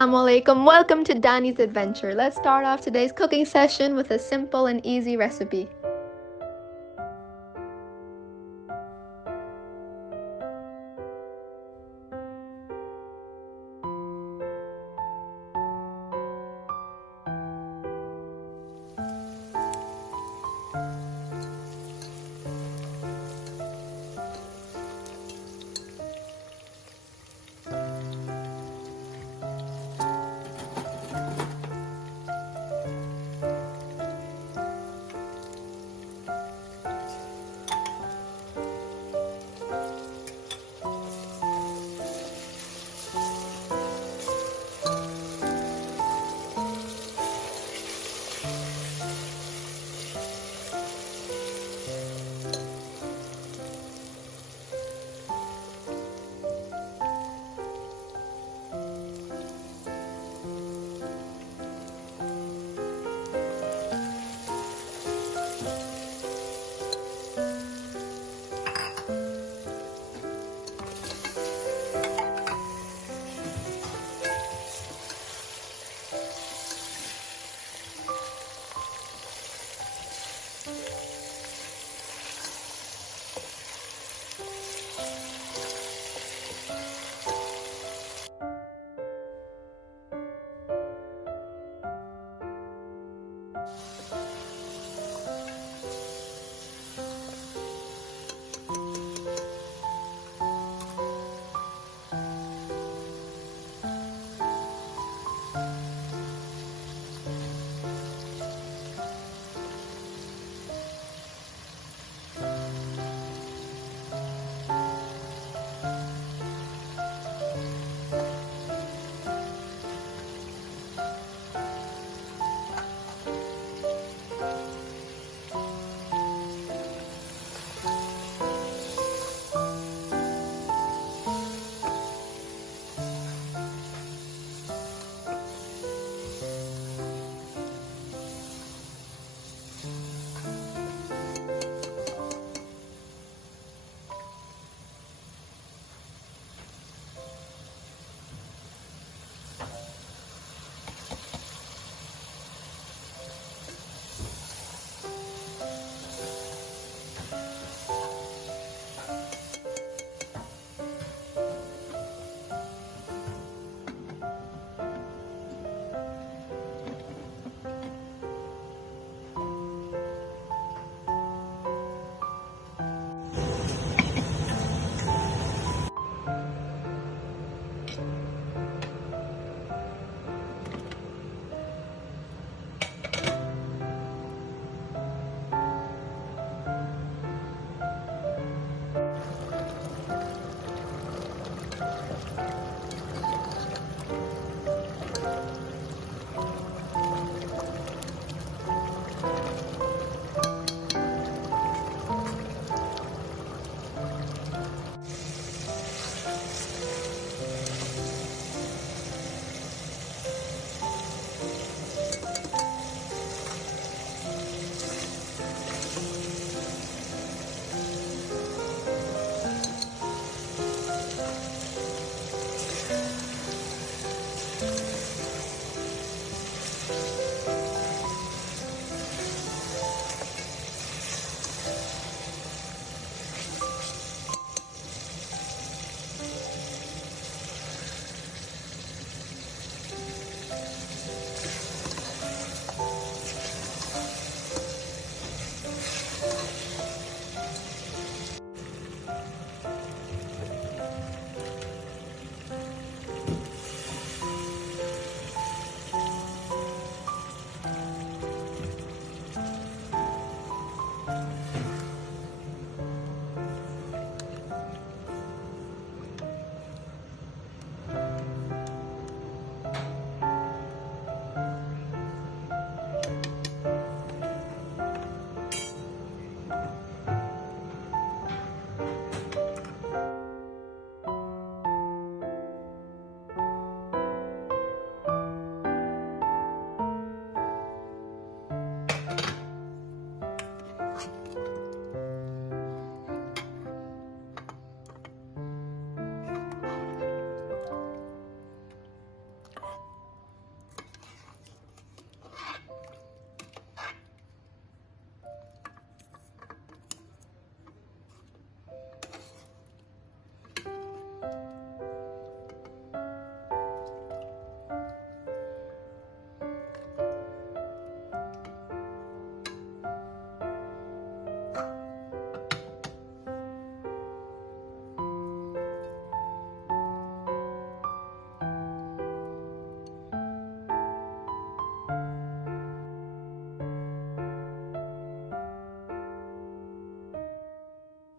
Assalamualaikum. Welcome to Danny's Adventure. Let's start off today's cooking session with a simple and easy recipe.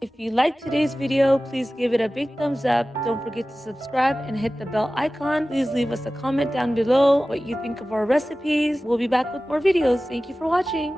If you liked today's video, please give it a big thumbs up. Don't forget to subscribe and hit the bell icon. Please leave us a comment down below what you think of our recipes. We'll be back with more videos. Thank you for watching.